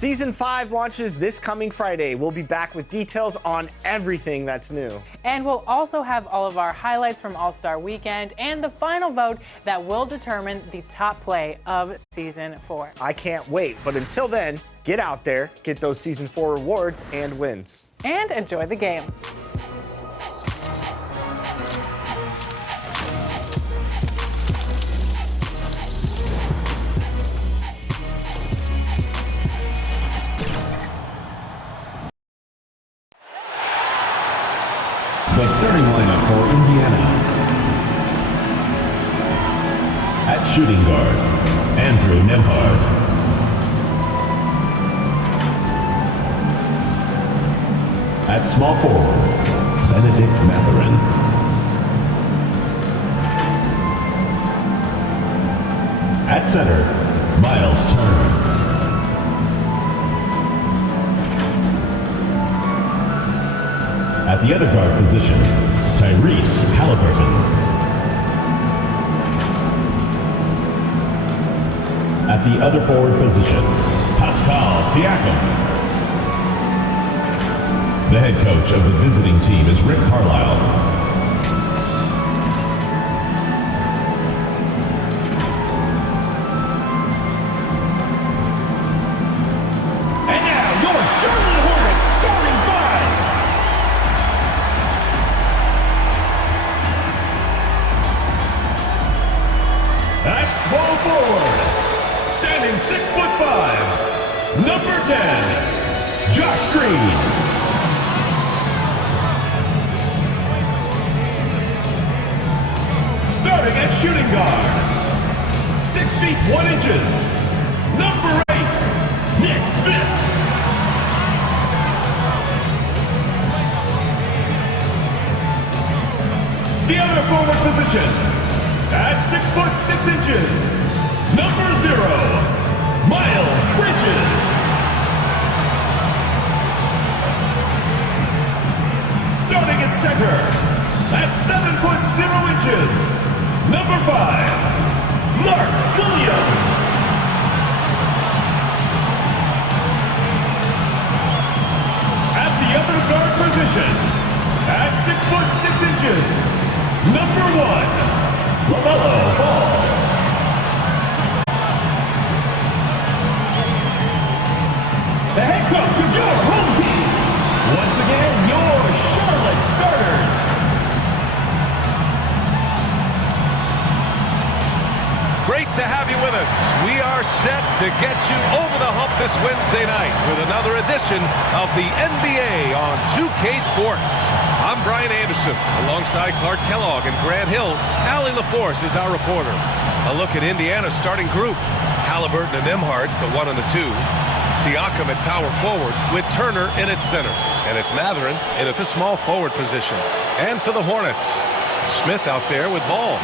Season 5 launches this coming Friday. We'll be back with details on everything that's new. And we'll also have all of our highlights from All-Star Weekend and the final vote that will determine the top play of Season 4. I can't wait, but until then, get out there, get those Season 4 rewards and wins. And enjoy the game. The starting lineup for Indiana. At shooting guard, Andrew Nembhard. At small forward, Benedict Mathurin. At center, Miles Turner. At the other guard position, Tyrese Halliburton. At the other forward position, Pascal Siakam. The head coach of the visiting team is Rick Carlisle. Small forward, standing 6'5", number 10, Josh Green. Starting at shooting guard, 6 feet 1 inches, number 8, Nick Smith. The other forward position, at 6 foot 6 inches, number 0, Miles Bridges. Starting at center, at 7 foot 0 inches, number 5, Mark Williams. At the other guard position, at 6 foot 6 inches, number 1, LaMelo Ball. The head coach of your home team. Once again, your Charlotte starters. Great to have you with us. We are set to get you over the hump this Wednesday night with another edition of the NBA on 2K Sports. I'm Brian Anderson, alongside Clark Kellogg and Grant Hill. Allie LaForce is our reporter. A look at Indiana's starting group. Halliburton and Nembhard, the 1 and the 2. Siakam at power forward with Turner in at center. And it's Mathurin in at the small forward position. And for the Hornets, Smith out there with Ball.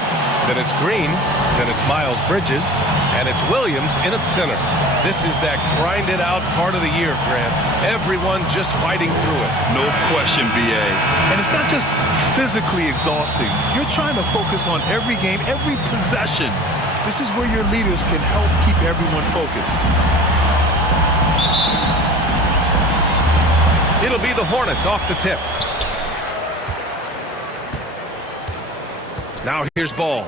Then it's Green, then it's Miles Bridges, and it's Williams in at center. This is that grinded out part of the year, Grant. Everyone just fighting through it. No question, B.A. And it's not just physically exhausting. You're trying to focus on every game, every possession. This is where your leaders can help keep everyone focused. It'll be the Hornets off the tip. Now here's Ball.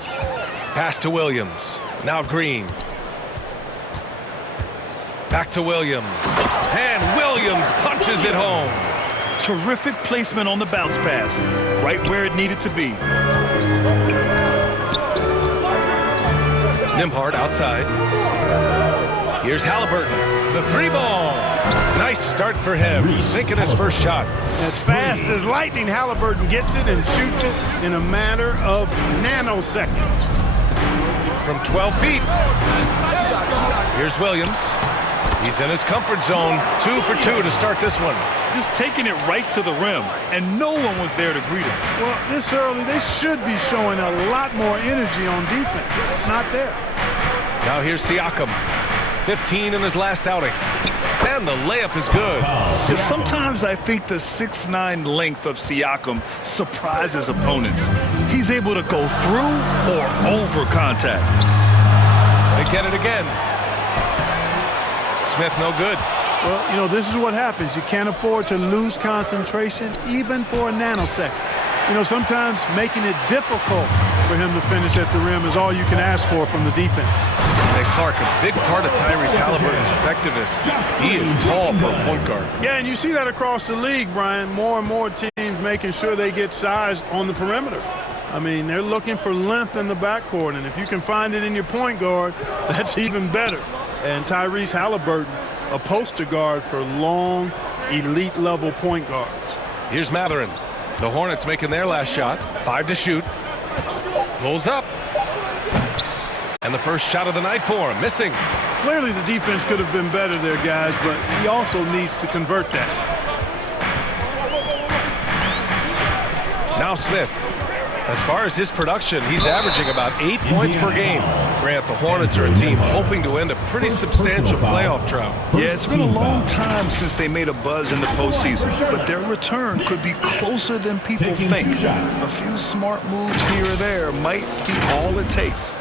Pass to Williams. Now Green. Back to Williams. And Williams punches it home. Terrific placement on the bounce pass. Right where it needed to be. Nembhard outside. Here's Halliburton. The 3 ball. Nice start for him. Sinking his first shot. As fast as lightning, Halliburton gets it and shoots it in a matter of nanoseconds. From 12 feet. Here's Williams. He's in his comfort zone. 2 for 2 to start this one. Just taking it right to the rim, and no one was there to greet him. Well, this early, they should be showing a lot more energy on defense. It's not there. Now here's Siakam. 15 in his last outing. And the layup is good. Sometimes I think the 6'9" length of Siakam surprises opponents. He's able to go through or over contact. They get it again. Smith no good. Well, you know, this is what happens. You can't afford to lose concentration even for a nanosecond. You know, sometimes making it difficult for him to finish at the rim is all you can ask for from the defense. Hey, Clark, a big part of Tyrese Halliburton's effectiveness, he is tall for a point guard. Yeah, and you see that across the league, Brian. More and more teams making sure they get size on the perimeter. I mean, they're looking for length in the backcourt, and if you can find it in your point guard, that's even better. And Tyrese Halliburton, a poster guard for long, elite-level point guards. Here's Mathurin. The Hornets making their last shot. 5 to shoot. Pulls up. And the first shot of the night for him. Missing. Clearly the defense could have been better there, guys, but he also needs to convert that. Now Smith. As far as his production, he's averaging about 8 points per game. Grant, the Hornets are a team hoping to end a pretty substantial playoff drought. Yeah, it's been a long time since they made a buzz in the postseason, but their return could be closer than people think. A few smart moves here or there might be all it takes.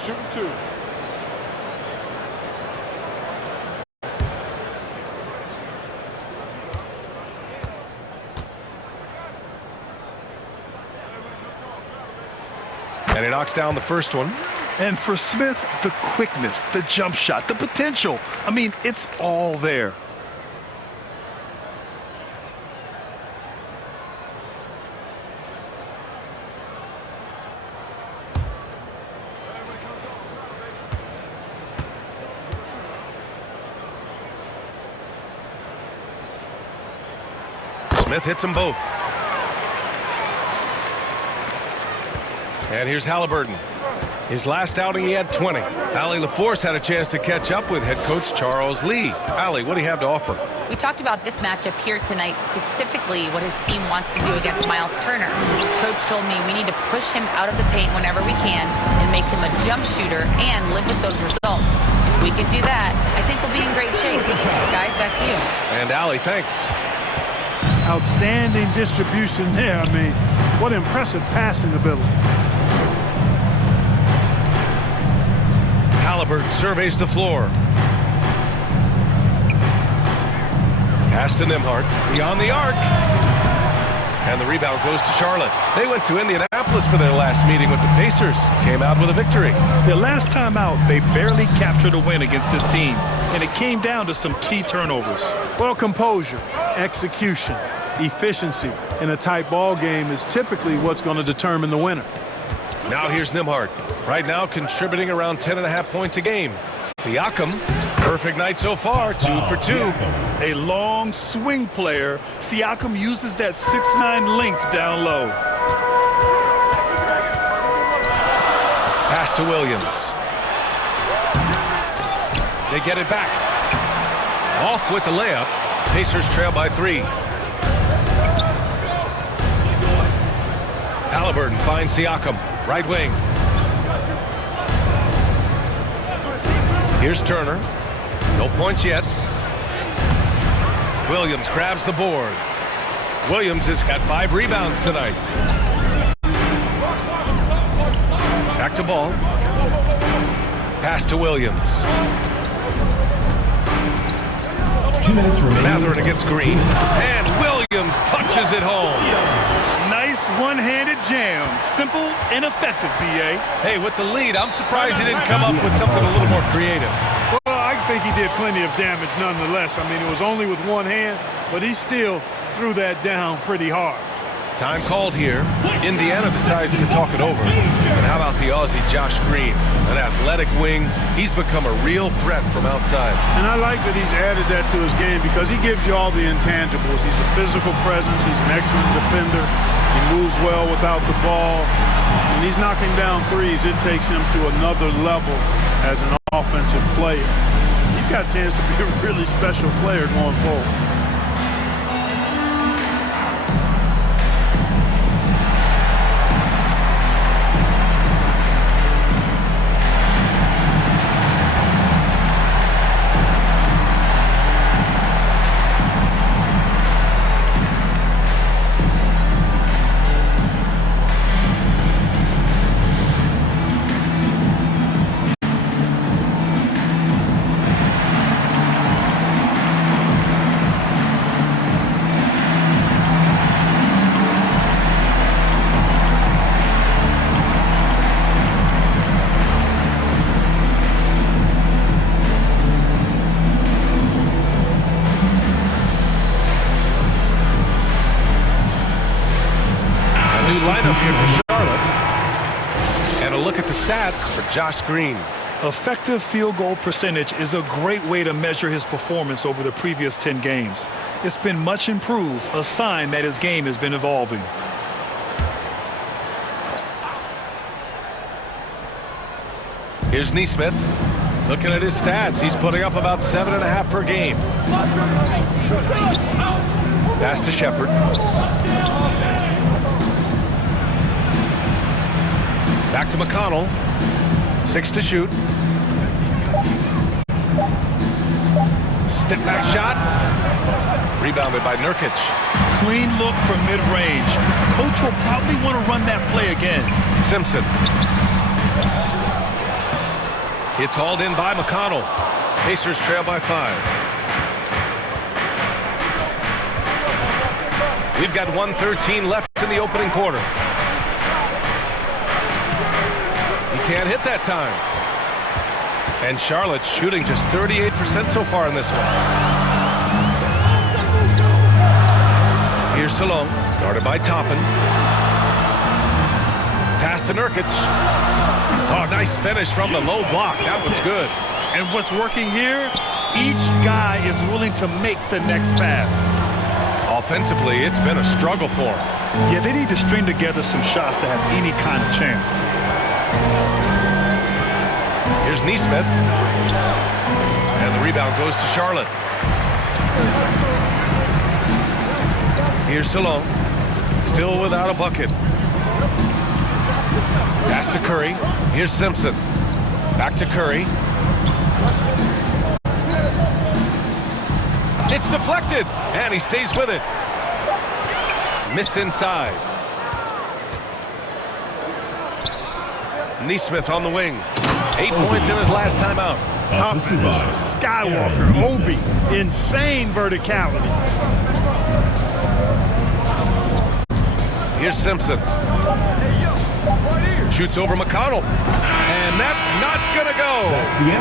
Shooting 2. And he knocks down the first one. And for Smith, the quickness, the jump shot, the potential. I mean, it's all there. Smith hits them both. And here's Halliburton. His last outing, he had 20. Allie LaForce had a chance to catch up with head coach Charles Lee. Allie, what do you have to offer? We talked about this matchup here tonight, specifically what his team wants to do against Miles Turner. Coach told me we need to push him out of the paint whenever we can and make him a jump shooter and live with those results. If we can do that, I think we'll be in great shape. Guys, back to you. And Allie, thanks. Outstanding distribution there. I mean, what impressive passing ability. Halliburton surveys the floor. Pass to Nembhard. Beyond the arc. And the rebound goes to Charlotte. They went to Indianapolis for their last meeting with the Pacers. Came out with a victory. The last time out, they barely captured a win against this team. And it came down to some key turnovers. Well, composure, execution, efficiency in a tight ball game is typically what's going to determine the winner. Now here's Nembhard. Right now contributing around 10.5 points a game. Siakam, perfect night so far, 2 for 2. A long swing player. Siakam uses that 6'9" length down low. Pass to Williams. They get it back. Off with the layup. Pacers trail by 3. Halliburton finds Siakam. Right wing. Here's Turner. No points yet. Williams grabs the board. Williams has got 5 rebounds tonight. Back to ball. Pass to Williams. 2 minutes remaining. Mathurin against Green. And Williams punches it home. Nice one-handed jam. Simple and effective, B.A. Hey, with the lead, I'm surprised he didn't come up with something a little more creative. Well, I think he did plenty of damage nonetheless. I mean, it was only with one hand, but he still threw that down pretty hard. Time called here. Indiana decides to talk it over. And how about the Aussie Josh Green? An athletic wing. He's become a real threat from outside. And I like that he's added that to his game because he gives you all the intangibles. He's a physical presence. He's an excellent defender. He moves well without the ball. When he's knocking down threes, it takes him to another level as an offensive player. He's got a chance to be a really special player going forward. new lineup here for Charlotte. And a look at the stats for Josh Green. Effective field goal percentage is a great way to measure his performance over the previous 10 games. It's been much improved, a sign that his game has been evolving. Here's Neesmith. Looking at his stats, he's putting up about 7.5 per game. Pass to Shepard. Back to McConnell. 6 to shoot. Step back shot. Rebounded by Nurkic. Clean look from mid-range. Coach will probably want to run that play again. Simpson. It's hauled in by McConnell. Pacers trail by 5. We've got 1:13 left in the opening quarter. He can't hit that time. And Charlotte's shooting just 38% so far in this one. Here's Salone, guarded by Toppin. Pass to Nurkic. Oh, nice finish from the low block. That one's good. And what's working here? Each guy is willing to make the next pass. Offensively, it's been a struggle for him. Yeah, they need to string together some shots to have any kind of chance. Here's Neesmith. And the rebound goes to Charlotte. Here's Salone. Still without a bucket. Pass to Curry. Here's Simpson. Back to Curry. It's deflected, and he stays with it. Missed inside. Neesmith on the wing. 8 points in his last time out. Toughness, Skywalker, Obi, insane verticality. Here's Simpson. Shoots over McConnell. And that's not going to go.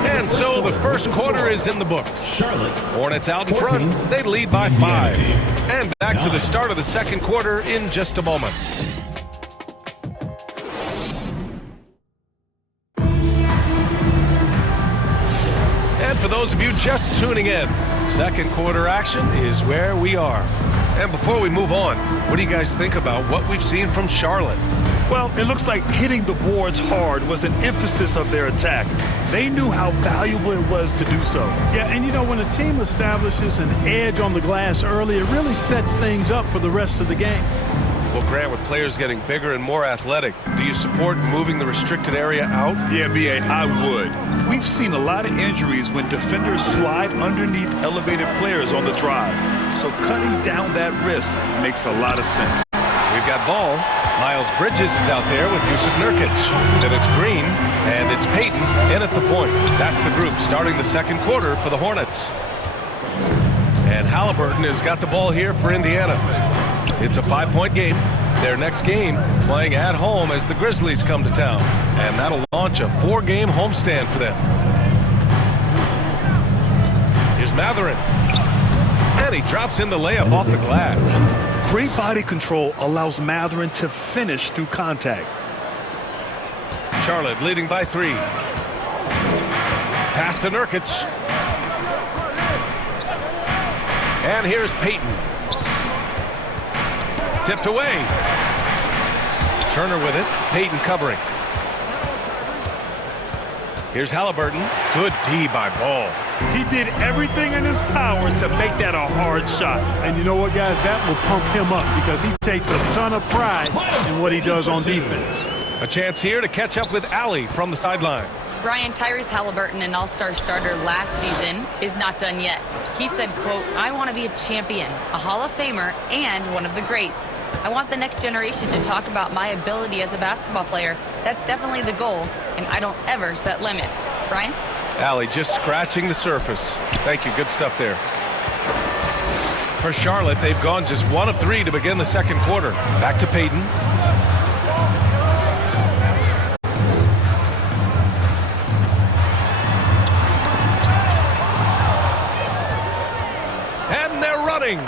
And so the first quarter is in the books. Hornets out in front. They lead by 5. And back to the start of the second quarter in just a moment. And for those of you just tuning in, second quarter action is where we are. And before we move on, what do you guys think about what we've seen from Charlotte? Well, it looks like hitting the boards hard was an emphasis of their attack. They knew how valuable it was to do so. Yeah, and you know, when a team establishes an edge on the glass early, it really sets things up for the rest of the game. Well, Grant, with players getting bigger and more athletic, do you support moving the restricted area out? Yeah, B.A., I would. We've seen a lot of injuries when defenders slide underneath elevated players on the drive. So cutting down that risk makes a lot of sense. We've got ball. Miles Bridges is out there with Jusuf Nurkic. Then it's Green, and it's Payton in at the point. That's the group starting the second quarter for the Hornets. And Halliburton has got the ball here for Indiana. It's a 5-point game. Their next game playing at home as the Grizzlies come to town. And that'll launch a 4-game homestand for them. Here's Mathurin. And he drops in the layup off the glass. Great body control allows Mathurin to finish through contact. Charlotte leading by 3. Pass to Nurkic. And here's Payton. Tipped away. Turner with it. Payton covering. Here's Halliburton. Good D by Ball. He did everything in his power to make that a hard shot. And you know what, guys? That will pump him up because he takes a ton of pride in what he does on defense. A chance here to catch up with Allie from the sideline. Brian, Tyrese Halliburton, an all-star starter last season, is not done yet. He said, quote, "I want to be a champion, a Hall of Famer, and one of the greats. I want the next generation to talk about my ability as a basketball player. That's definitely the goal, and I don't ever set limits." Brian? Allie just scratching the surface. Thank you. Good stuff there. For Charlotte, they've gone just 1 of 3 to begin the second quarter. Back to Payton. And they're running.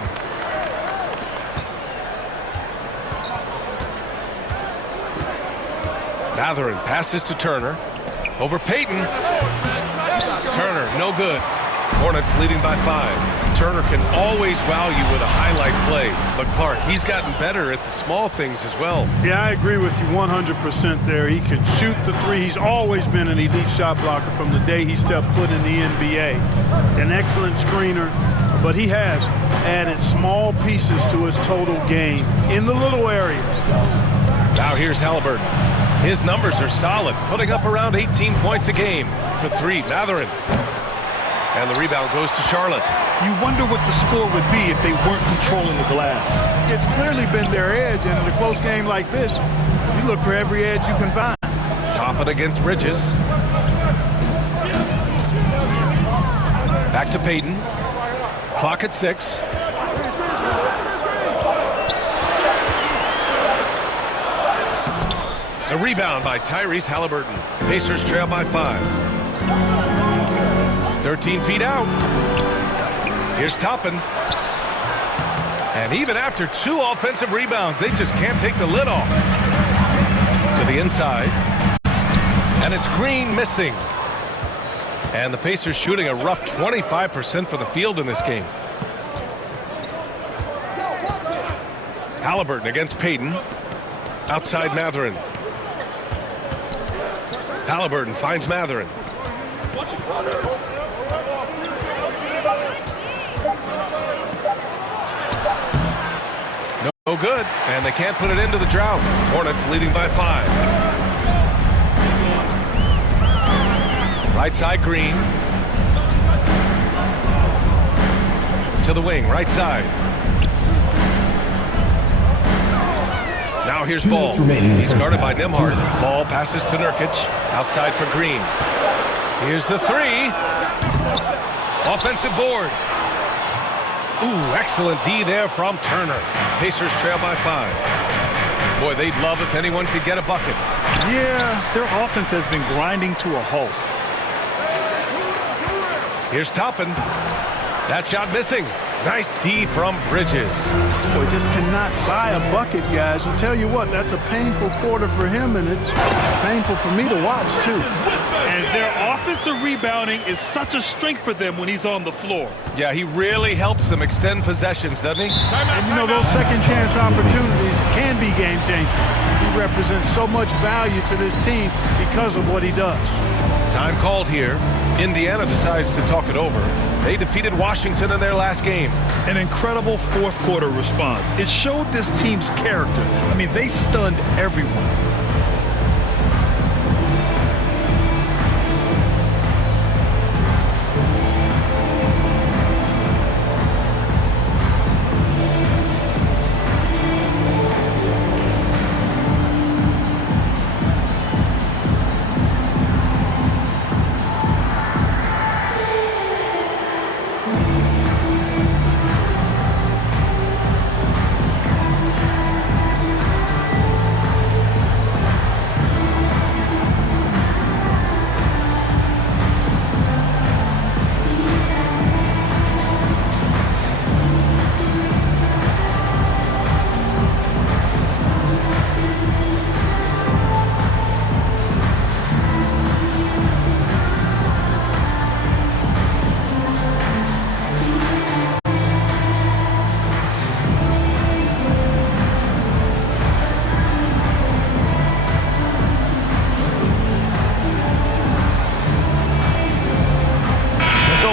Mathurin passes to Turner. Over Payton. Turner, no good. Hornets leading by 5. Turner can always wow you with a highlight play. But Clark, he's gotten better at the small things as well. Yeah, I agree with you 100% there. He can shoot the three. He's always been an elite shot blocker from the day he stepped foot in the NBA. An excellent screener, but he has added small pieces to his total game in the little areas. Now here's Halliburton. His numbers are solid, putting up around 18 points a game. For 3, Mathurin. And the rebound goes to Charlotte. You wonder what the score would be if they weren't controlling the glass. It's clearly been their edge, and in a close game like this, you look for every edge you can find. Toppin against Bridges. Back to Payton. Clock at 6. The rebound by Tyrese Halliburton. Pacers trail by 5. 13 feet out. Here's Toppin. And even after 2 offensive rebounds, they just can't take the lid off. To the inside. And it's Green missing. And the Pacers shooting a rough 25% for the field in this game. Halliburton against Payton. Outside Mathurin. Halliburton finds Mathurin. No good, and they can't put it into the drought. Hornets leading by 5. Right side, Green. To the wing, right side. Now here's Ball. He's guarded by Nembhard. Ball passes to Nurkic. Outside for Green. Here's the 3. Offensive board. Ooh, excellent D there from Turner. Pacers trail by 5. Boy, they'd love if anyone could get a bucket. Yeah, their offense has been grinding to a halt. Here's Toppin. That shot missing. Nice D from Bridges. Boy, just cannot buy a bucket, guys. I'll tell you what, that's a painful quarter for him, and it's painful for me to watch, too. And their offensive rebounding is such a strength for them when he's on the floor. Yeah, he really helps them extend possessions, doesn't he? And, you know, those second chance opportunities can be game-changing. He represents so much value to this team because of what he does. Time called here. Indiana decides to talk it over. They defeated Washington in their last game. An incredible fourth quarter response. It showed this team's character. I mean, they stunned everyone.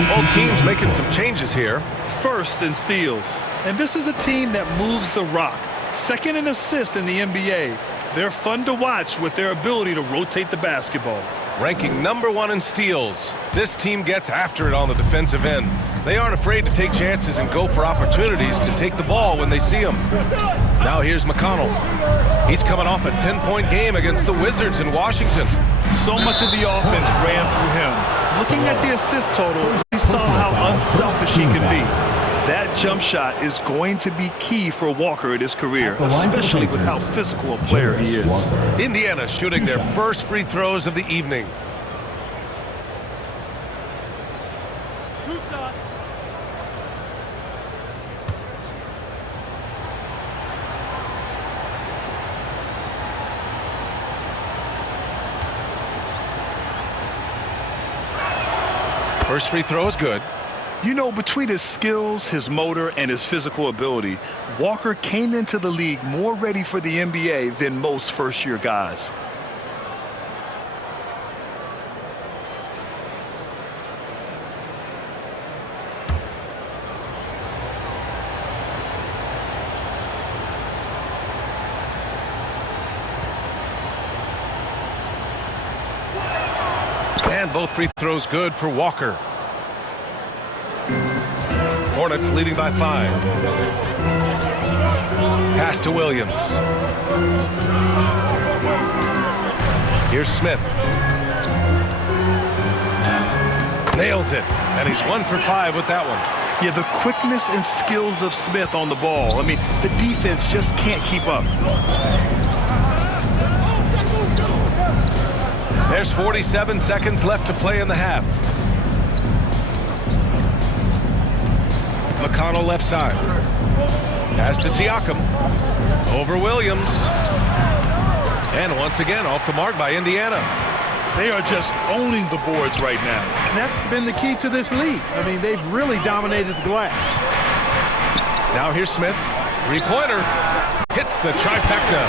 Both teams making some changes here. First in steals. And this is a team that moves the rock. Second in assists in the NBA. They're fun to watch with their ability to rotate the basketball. Ranking #1 in steals. This team gets after it on the defensive end. They aren't afraid to take chances and go for opportunities to take the ball when they see them. Now here's McConnell. He's coming off a 10-point game against the Wizards in Washington. So much of the offense ran through him. Looking at the assist total, we saw how unselfish he can be. That jump shot is going to be key for Walker in his career, especially with how physical a player he is. Indiana shooting their first free throws of the evening. First free throw is good. You know, between his skills, his motor, and his physical ability, Walker came into the league more ready for the NBA than most first-year guys. And both free throws good for Walker. Hornets leading by 5. Pass to Williams. Here's Smith. Nails it. And he's 1 for 5 with that one. Yeah, the quickness and skills of Smith on the ball. I mean, the defense just can't keep up. There's 47 seconds left to play in the half. McConnell left side. Pass to Siakam. Over Williams. And once again off the mark by Indiana. They are just owning the boards right now. And that's been the key to this league. I mean, they've really dominated the glass. Now here's Smith. Three-pointer. Hits the trifecta.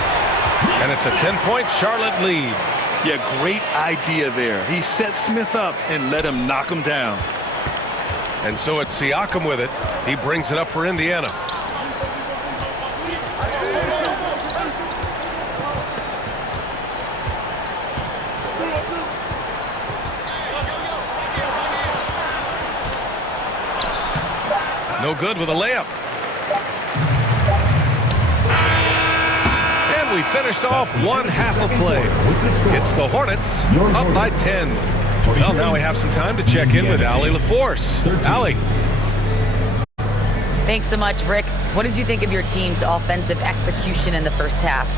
And it's a 10-point Charlotte lead. Yeah, great idea there. He set Smith up and let him knock him down. And so it's Siakam with it. He brings it up for Indiana. No good with a layup. And we finished off one half of play. It's the Hornets up by 10. Well, now we have some time to check in with Allie LaForce. Allie. Thanks so much, Rick. What did you think of your team's offensive execution in the first half?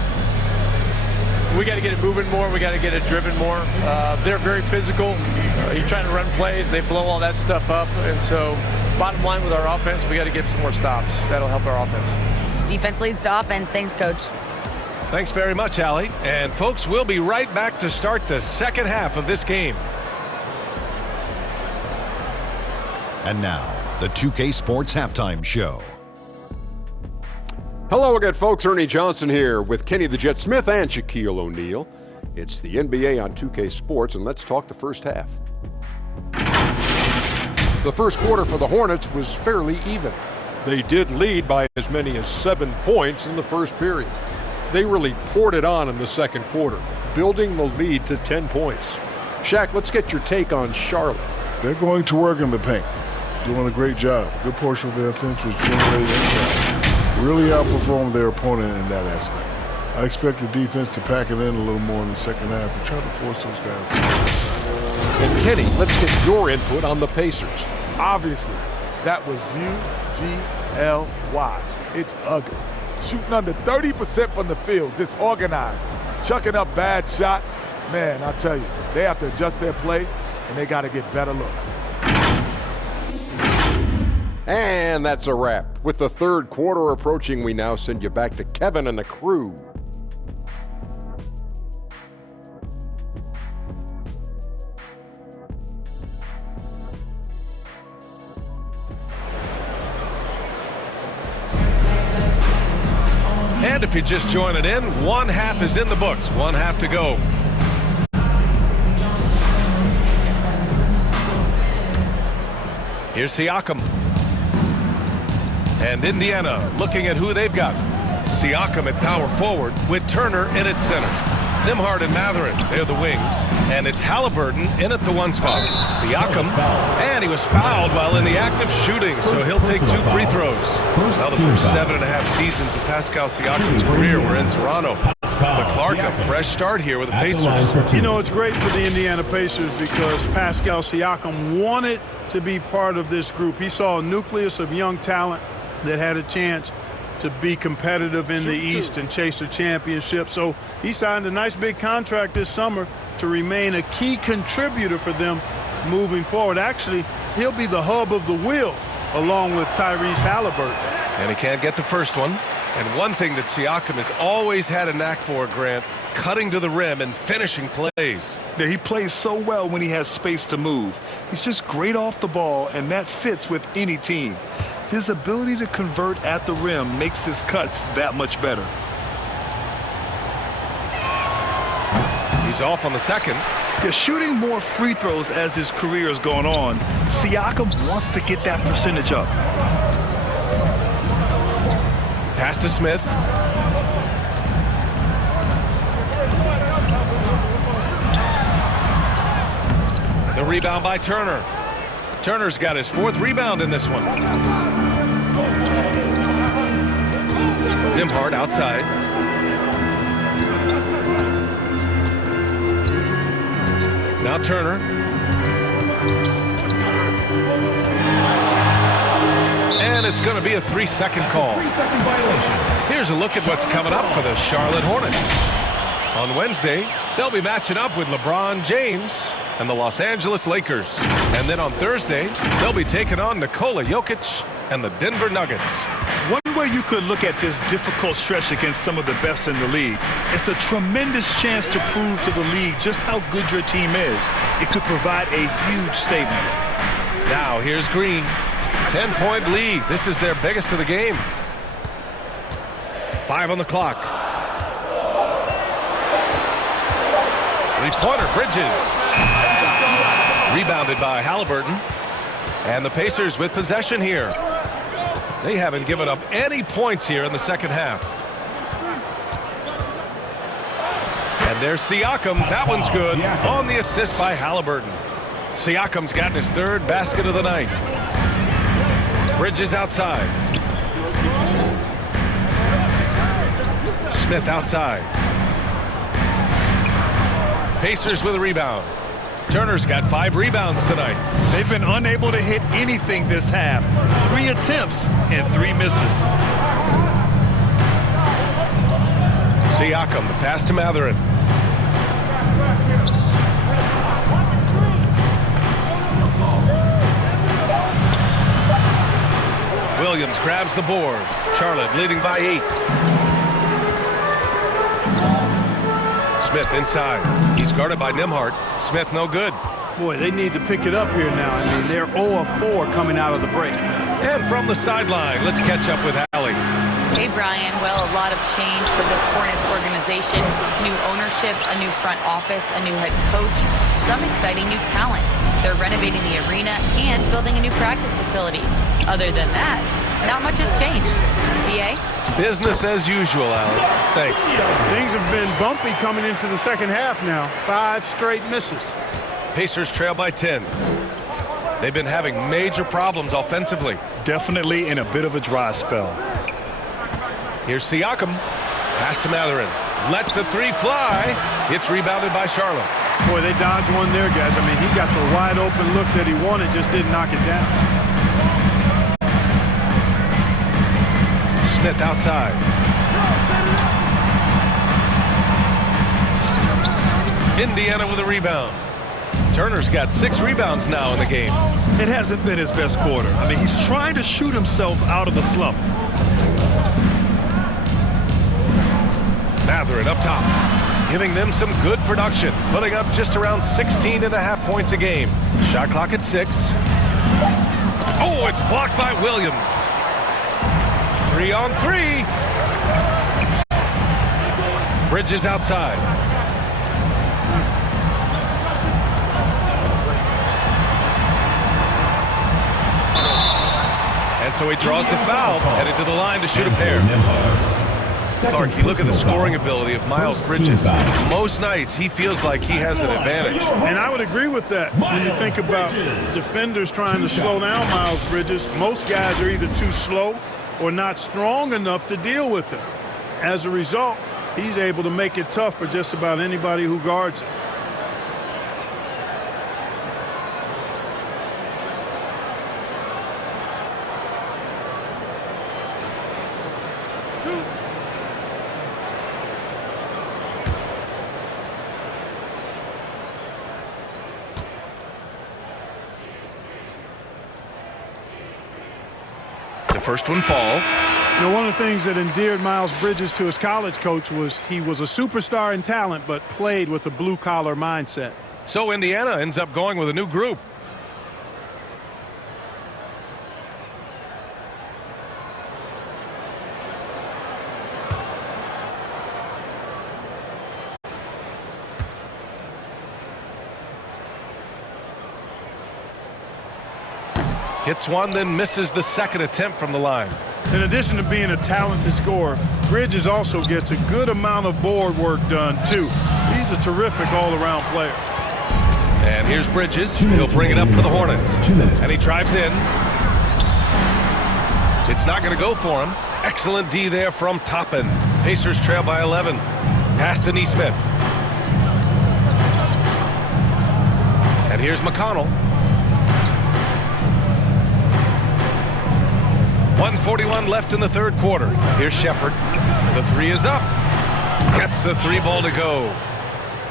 We got to get it moving more. We got to get it driven more. They're very physical. You're trying to run plays. They blow all that stuff up. And so bottom line with our offense, we got to get some more stops. That'll help our offense. Defense leads to offense. Thanks, Coach. Thanks very much, Allie. And folks, we'll be right back to start the second half of this game. And now, the 2K Sports Halftime Show. Hello again, folks. Ernie Johnson here with Kenny the Jet Smith and Shaquille O'Neal. It's the NBA on 2K Sports, and let's talk the first half. The first quarter for the Hornets was fairly even. They did lead by as many as 7 points in the first period. They really poured it on in the second quarter, building the lead to 10 points. Shaq, let's get your take on Charlotte. They're going to work in the paint. Doing a great job. Good portion of their offense was generated inside. Really outperformed their opponent in that aspect. I expect the defense to pack it in a little more in the second half and try to force those guys to stay inside. And Kenny, let's get your input on the Pacers. Obviously, that was UGLY. It's ugly. Shooting under 30% from the field, disorganized, chucking up bad shots. Man, I tell you, they have to adjust their play, and they got to get better looks. And that's a wrap. With the third quarter approaching, we now send you back to Kevin and the crew. And if you're just joining in, one half is in the books. One half to go. Here's Siakam. And Indiana looking at who they've got. Siakam at power forward with Turner in at center. Nembhard and Mathurin, they're the wings. And it's Halliburton in at the one spot. Siakam, and he was fouled while in the act of shooting, so he'll take 2 free throws. Now the first 7.5 seasons of Pascal Siakam's career were in Toronto. But Clark, a fresh start here with the Pacers. You know, it's great for the Indiana Pacers because Pascal Siakam wanted to be part of this group. He saw a nucleus of young talent that had a chance to be competitive in the East and chase the championship. So he signed a nice big contract this summer to remain a key contributor for them moving forward. Actually, he'll be the hub of the wheel along with Tyrese Halliburton. And he can't get the first one. And one thing that Siakam has always had a knack for, Grant, cutting to the rim and finishing plays. Yeah, he plays so well when he has space to move. He's just great off the ball, and that fits with any team. His ability to convert at the rim makes his cuts that much better. He's off on the second. Yeah, shooting more free throws as his career has gone on, Siakam wants to get that percentage up. Pass to Smith. The rebound by Turner. Turner's got his 4th rebound in this one. Nembhard outside. Now Turner. And it's going to be a 3-second call. 3-second violation. Here's a look at what's coming up for the Charlotte Hornets. On Wednesday, they'll be matching up with LeBron James and the Los Angeles Lakers. And then on Thursday, they'll be taking on Nikola Jokic and the Denver Nuggets. One way you could look at this difficult stretch against some of the best in the league, it's a tremendous chance to prove to the league just how good your team is. It could provide a huge statement. Now here's Green. 10-point lead. This is their biggest of the game. 5 on the clock. 3-pointer, Bridges. Rebounded by Halliburton. And the Pacers with possession here. They haven't given up any points here in the second half. And there's Siakam. That one's good. On the assist by Halliburton. Siakam's gotten his 3rd basket of the night. Bridges outside. Smith outside. Pacers with a rebound. Turner's got 5 rebounds tonight. They've been unable to hit anything this half. 3 attempts and 3 misses. Siakam, the pass to Mathurin. Williams grabs the board. Charlotte leading by 8. Smith inside. He's guarded by Nembhard. Smith no good. Boy, they need to pick it up here now. I mean, they're 0 of 4 coming out of the break. And from the sideline, let's catch up with Allie. Hey, Brian. Well, a lot of change for this Hornets organization. New ownership, a new front office, a new head coach, some exciting new talent. They're renovating the arena and building a new practice facility. Other than that, not much has changed. BA? Business as usual, Allie. Thanks. Things have been bumpy coming into the second half now. 5 straight misses. Pacers trail by 10. They've been having major problems offensively. Definitely in a bit of a dry spell. Here's Siakam. Pass to Mathurin. Lets the 3 fly. It's rebounded by Charlotte. Boy, they dodged one there, guys. I mean, he got the wide open look that he wanted, just didn't knock it down. Smith outside. Indiana with a rebound. Turner's got 6 rebounds now in the game. It hasn't been his best quarter. I mean, he's trying to shoot himself out of the slump. Mathurin up top, giving them some good production, putting up just around 16.5 points a game. Shot clock at 6. Oh, it's blocked by Williams. 3 on 3. Bridges outside. And so he draws the foul, headed to the line to shoot a pair. Clark, you look at the scoring ability of Miles Bridges. Most nights, he feels like he has an advantage. And I would agree with that. When you think about defenders trying to slow down Miles Bridges, most guys are either too slow or not strong enough to deal with him. As a result, he's able to make it tough for just about anybody who guards him. The first one falls. You know, one of the things that endeared Miles Bridges to his college coach was he was a superstar in talent, but played with a blue-collar mindset. So Indiana ends up going with a new group. Hits one, then misses the second attempt from the line. In addition to being a talented scorer, Bridges also gets a good amount of board work done, too. He's a terrific all-around player. And here's Bridges. He'll bring it up for the Hornets. And he drives in. It's not going to go for him. Excellent D there from Toppin. Pacers trail by 11. Pass to Nesmith. And here's McConnell. 1:41 left in the third quarter. Here's Shepherd. The three is up. Gets the three ball to go.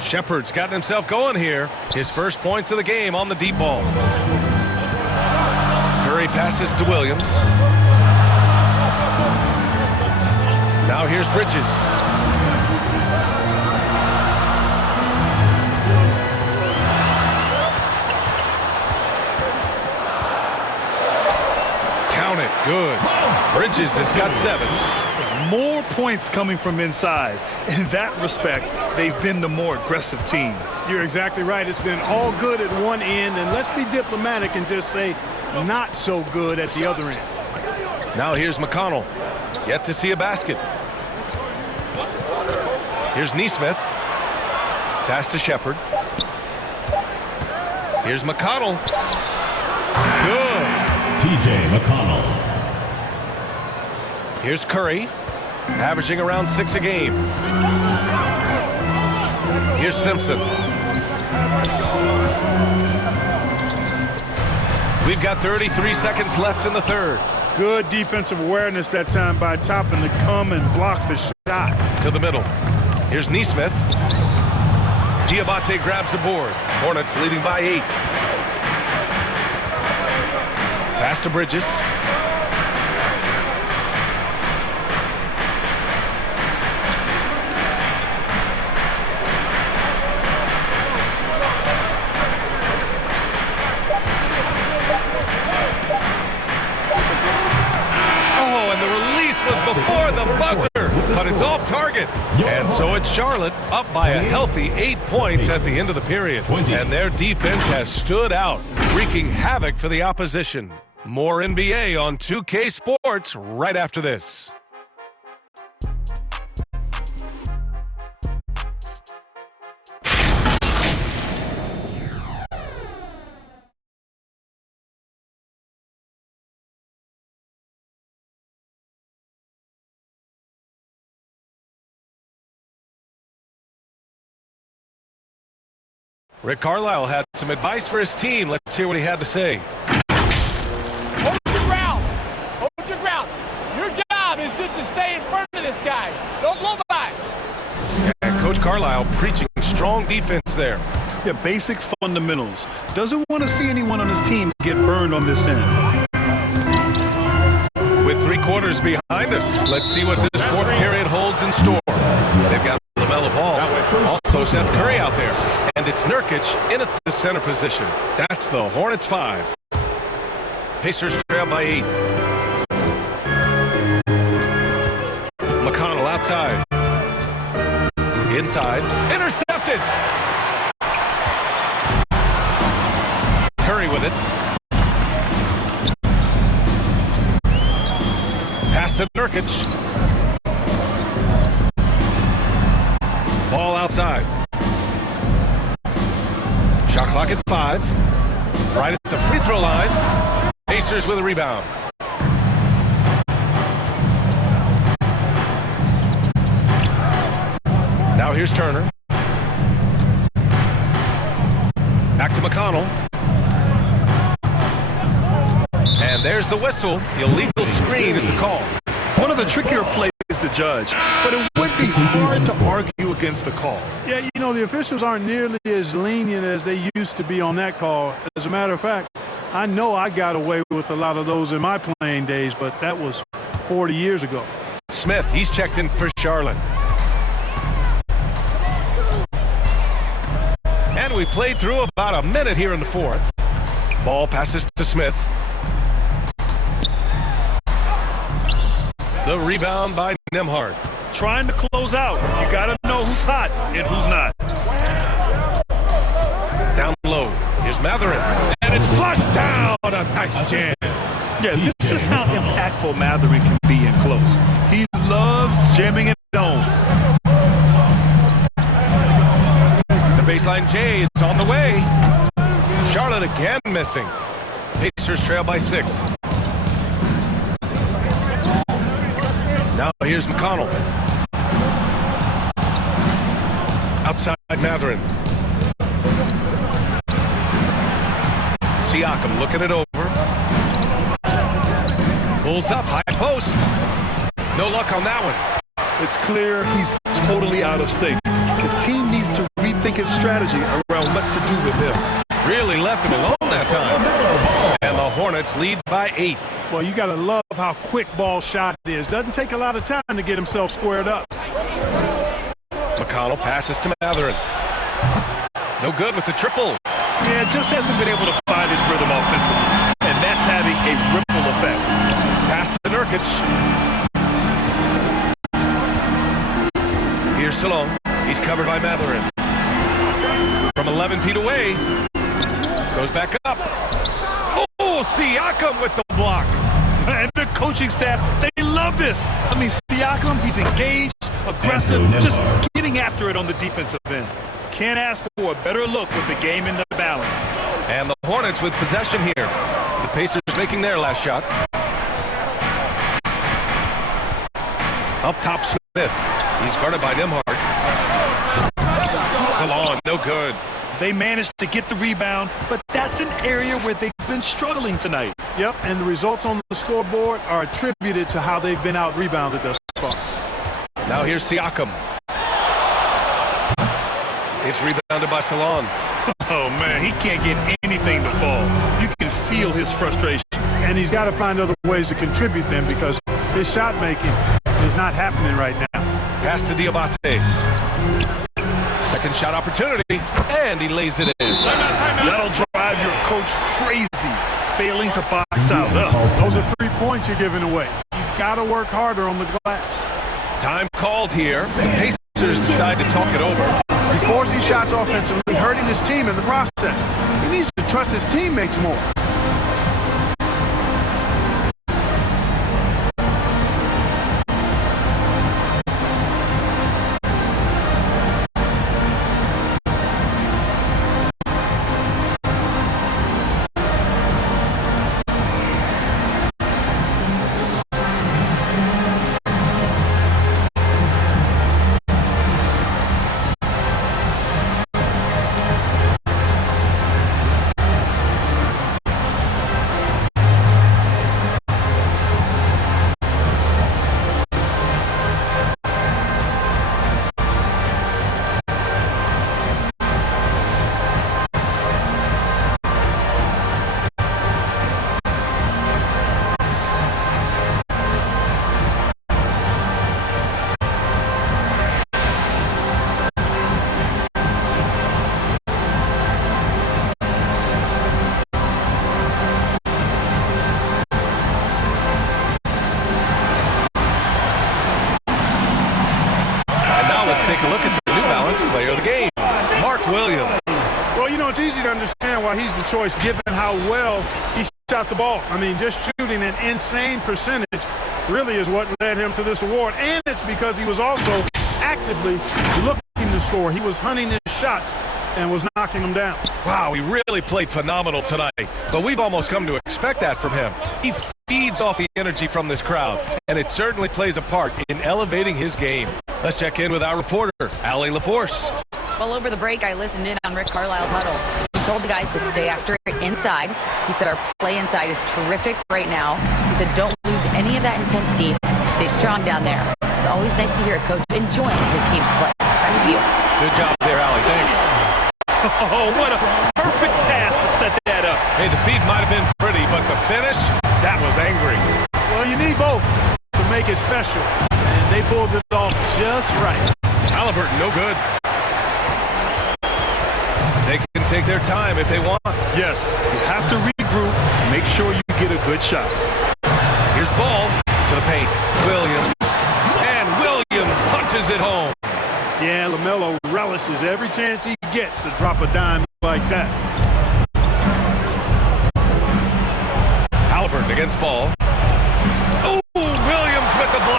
Shepherd's gotten himself going here. His first points of the game on the deep ball. Curry passes to Williams. Now here's Bridges. Count it. Good. Bridges has got 7. More points coming from inside. In that respect, they've been the more aggressive team. You're exactly right. It's been all good at one end, and let's be diplomatic and just say not so good at the other end. Now here's McConnell. Yet to see a basket. Here's Nesmith. Pass to Shepherd. Here's McConnell. Good. TJ McConnell. Here's Curry, averaging around 6 a game. Here's Simpson. We've got 33 seconds left in the third. Good defensive awareness that time by Toppin to come and block the shot. To the middle. Here's Nesmith. Diabate grabs the board. Hornets leading by 8. Pass to Bridges. Before the buzzer, but it's off target. And so it's Charlotte up by a healthy 8 points at the end of the period. And their defense has stood out, wreaking havoc for the opposition. More NBA on 2K Sports right after this. Rick Carlisle had some advice for his team. Let's hear what he had to say. Hold your ground. Hold your ground. Your job is just to stay in front of this guy. Don't blow by. And Coach Carlisle preaching strong defense there. Yeah, basic fundamentals. Doesn't want to see anyone on his team get burned on this end. With 3 quarters behind us, let's see what this fourth period holds in store. They've got LaMelo Ball, also Seth Curry out there. And it's Nurkic in at the center position. That's the Hornets 5. Pacers trail by 8. McConnell outside. Inside. Intercepted. Curry with it. Pass to Nurkic. Ball outside. Shot clock at 5. Right at the free throw line. Pacers with a rebound. Now here's Turner. Back to McConnell. And there's the whistle. Illegal screen is the call. One of the trickier plays to judge, but it would be hard to argue against the call. Yeah, you know, the officials aren't nearly as lenient as they used to be on that call. As a matter of fact, I know I got away with a lot of those in my playing days, but that was 40 years ago. Smith, he's checked in for Charlotte. And we played through about a minute here in the fourth. Ball passes to Smith. The rebound by Nembhard. Trying to close out. You got to know who's hot and who's not. Down low. Here's Mathurin. And it's flushed down. A nice jam. Yeah, this is how impactful Mathurin can be in close. He loves jamming it home. The baseline J is on the way. Charlotte again missing. Pacers trail by 6. Now here's McConnell. Outside Mathurin. Siakam looking it over. Pulls up, high post. No luck on that one. It's clear he's totally out of sync. The team needs to rethink its strategy around what to do with him. Really left him alone that time. And the Hornets lead by 8. Well, you got to love how quick ball shot is. Doesn't take a lot of time to get himself squared up. McConnell passes to Mathurin. No good with the triple. Yeah, just hasn't been able to find his rhythm offensively. And that's having a ripple effect. Pass to Nurkic. Here's Salon. He's covered by Mathurin. From 11 feet away. Goes back up. Oh, Siakam with the block. And the coaching staff, they love this. I mean, Siakam, he's engaged, aggressive, just getting after it on the defensive end. Can't ask for a better look with the game in the balance. And the Hornets with possession here. The Pacers making their last shot. Up top, Smith. He's guarded by Nembhard. Salon, no good. They managed to get the rebound, but that's an area where they've been struggling tonight. Yep, and the results on the scoreboard are attributed to how they've been out-rebounded thus far. Now here's Siakam. It's rebounded by Salon. Oh, man, he can't get anything to fall. You can feel his frustration. And he's got to find other ways to contribute them because his shot making is not happening right now. Pass to Diabate. Second shot opportunity, and he lays it in. That'll drive your coach crazy, failing to box out. Those are 3 points you're giving away. You've got to work harder on the glass. Time called here. The Pacers decide to talk it over. He's forcing shots offensively, hurting his team in the process. He needs to trust his teammates more. Let's take a look at the New Balance player of the game, Mark Williams. Well, you know, it's easy to understand why he's the choice given how well he shot the ball. I mean, just shooting an insane percentage really is what led him to this award. And it's because he was also actively looking to score. He was hunting his shots and was knocking them down. Wow, he really played phenomenal tonight. But we've almost come to expect that from him. He feeds off the energy from this crowd, and it certainly plays a part in elevating his game. Let's check in with our reporter, Allie LaForce. Well, over the break, I listened in on Rick Carlisle's huddle. He told the guys to stay after it inside. He said our play inside is terrific right now. He said don't lose any of that intensity. Stay strong down there. It's always nice to hear a coach enjoying his team's play. Back to you. Good job there, Allie. Thanks. Oh, what a perfect pass to set that up. Hey, the feed might have been pretty, but the finish, that was angry. Well, you need both. Halliburton, no good. They can take their time if they want. Yes, you have to regroup. Make sure you get a good shot. Here's Ball to the paint. Williams. And Williams punches it home. Yeah, LaMelo relishes every chance he gets to drop a dime like that. Halliburton against Ball. Oh, Williams with the block.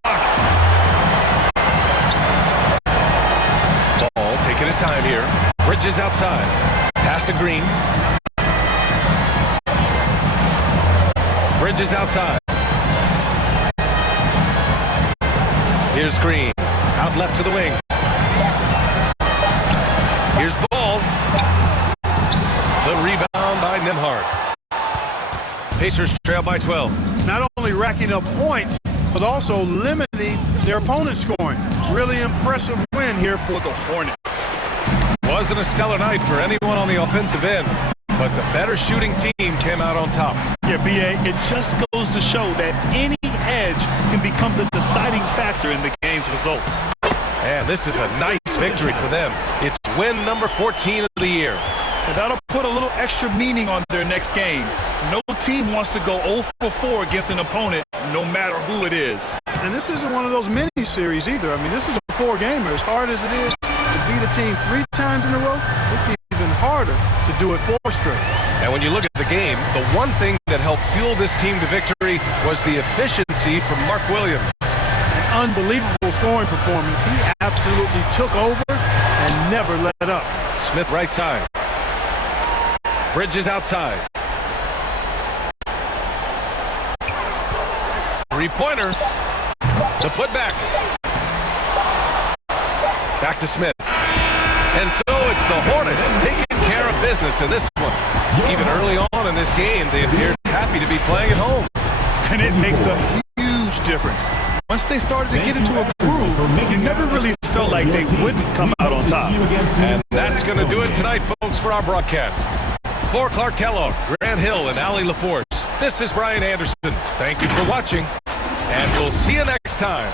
Ball taking his time here. Bridges outside. Pass to Green. Bridges outside. Here's Green. Out left to the wing. Here's Ball. The rebound by Nembhard. Pacers trail by 12. Not only racking up points, but also limiting their opponent's scoring. Really impressive win here for the Hornets. Wasn't a stellar night for anyone on the offensive end, but the better shooting team came out on top. Yeah, B.A., it just goes to show that any edge can become the deciding factor in the game's results. And this is a nice victory for them. It's win number 14 of the year. And that'll put a little extra meaning on their next game. No team wants to go 0 for 4 against an opponent, no matter who it is. And this isn't one of those mini-series either. I mean, this is a 4-gamer. As hard as it is to beat a team 3 times in a row, it's even harder to do it 4 straight. And when you look at the game, the one thing that helped fuel this team to victory was the efficiency from Mark Williams. An unbelievable scoring performance. He absolutely took over and never let up. Smith right side. Bridges outside. Three-pointer. The putback. Back to Smith. And so it's the Hornets taking care of business in this one. Even early on in this game, they appeared happy to be playing at home. And it makes a huge difference. Once they started to get into a groove, you never really felt like they wouldn't come out on top. And that's going to do it tonight, folks, for our broadcast. For Clark Kellogg, Grant Hill, and Allie LaForce, this is Brian Anderson. Thank you for watching, and we'll see you next time.